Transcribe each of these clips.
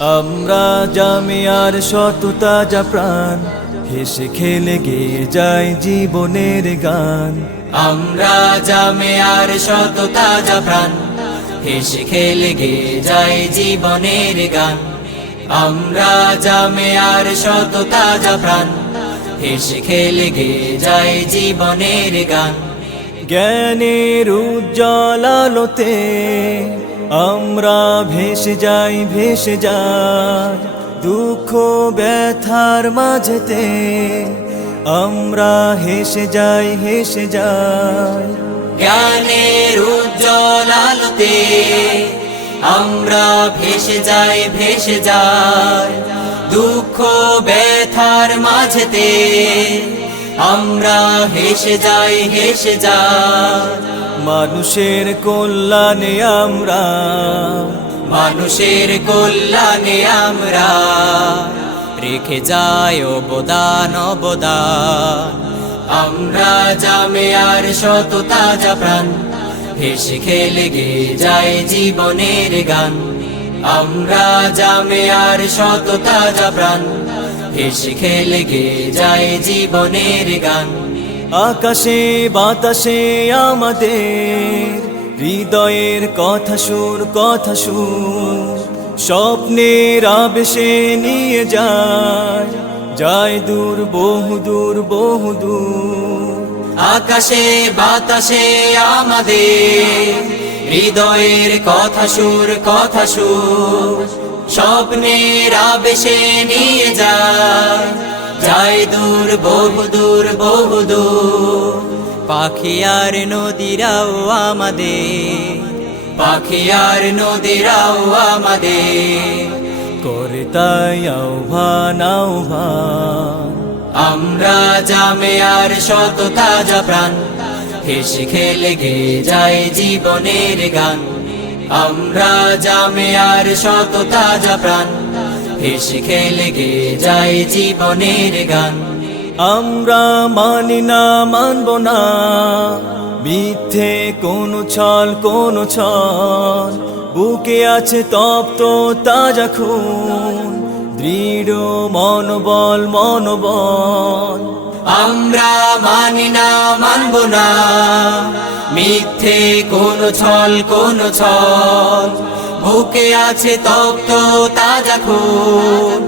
আমরা জামিয়ার শত তাজা প্রাণ, হেসে খেলে গেয়ে যায় জীবনের গান। আমরা জামিয়ার শত তাজা প্রাণ, হেসে খেলে গেয়ে যায় জীবনের গান। আমরা জামিয়ার শত তাজা প্রাণ, হেসে খেলে গেয়ে যায় জীবনের গান। জ্ঞানের উজ্জ্বল আলোতে আমরা ভেসে যাই, ভেসে যাই দুঃখ ব্যথার মাঝেতে। আমরা হেসে যাই, হেসে যাই। জ্ঞানের উজ্জ্বল আলোতে আমরা ভেসে যাই, ভেসে যাই দুঃখ ব্যথার মাঝেতে। আমরা হেসে যাই, হেসে যাই। মানুষের কল্যাণে আমরা, মানুষের কল্যাণে আমরা রেখে যাই অবদান, অবদান। আমরা জামিয়ার শত তাজা প্রাণ, হেসে খেলে গেয়ে যায় জীবনের গান। আমরা জামিয়ার শত তাজা প্রাণ, হেসে খেলে গেয়ে যায় জীবনের গান। আকাশে বাতাসে আমাদের হৃদয়ের কথা সুর, কথা সুর স্বপ্নের আবেশে নিয়ে যায়, যায় দূর, বহুদূর, বহুদূর। আকাশে বাতাসে আমাদের হৃদয়ের কথা সুর, কথা সুর স্বপ্নের আবেশে নিয়ে যায়, যায় দূর, বহুদূর, বহুদূর। পাখি আর নদীরাও আমাদের, পাখি আর নদীরাও আমাদের করে তাই আহ্বান, আহ্বান। আমরা জামিয়ার শত তাজা প্রাণ, হেসে খেলে গেয়ে যায় জীবনের গান। আমরা জামিয়ার শত তাজা প্রাণ, হেসে খেলে গেয়ে যায় জীবনের গান। আমরা মানি না, মানব না মিথ্যে কোনো ছল, কোনো ছল। বুকে আছে তপ্ত তাজা খুন, দৃঢ় মনোবল, মনোবল। আমরা মানি না, মানব না মিথ্যে কোনো ছল, কোনো ছল। বুকে আছে তপ্ত তাজা খুন,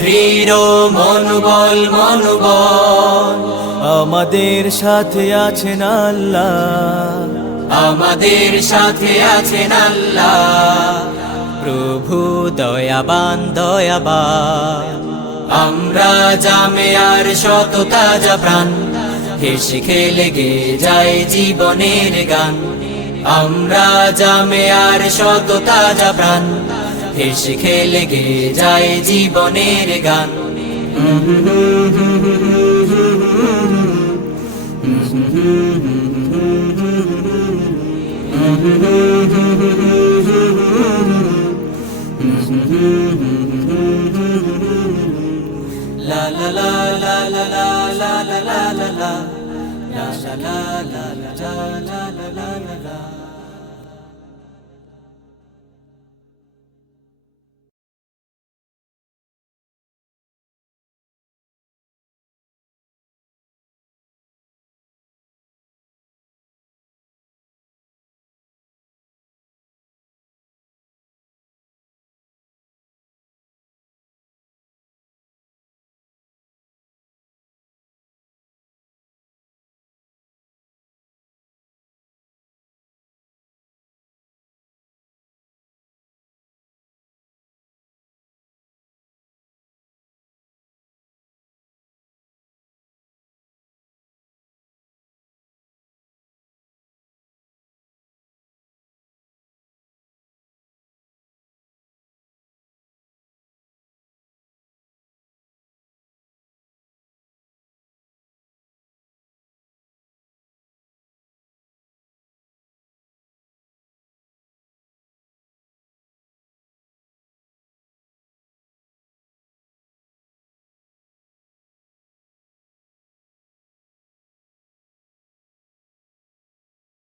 দৃঢ় মনোবল, মনোবল। আমাদের সাথে আছেন আল্লাহ, আমাদের সাথে আছেন আল্লাহ প্রভু দয়াবান, দয়াবান। আমরা জামিয়ার শত তাজা প্রাণ, হেসে খেলে গেয়ে যায় জীবনের গান। আমরা জামিয়ার শত তাজা প্রাণ, হেসে খেলে গেয়ে যায় জীবনের গান। La la la la la la la la la la la la la la la la la la la la.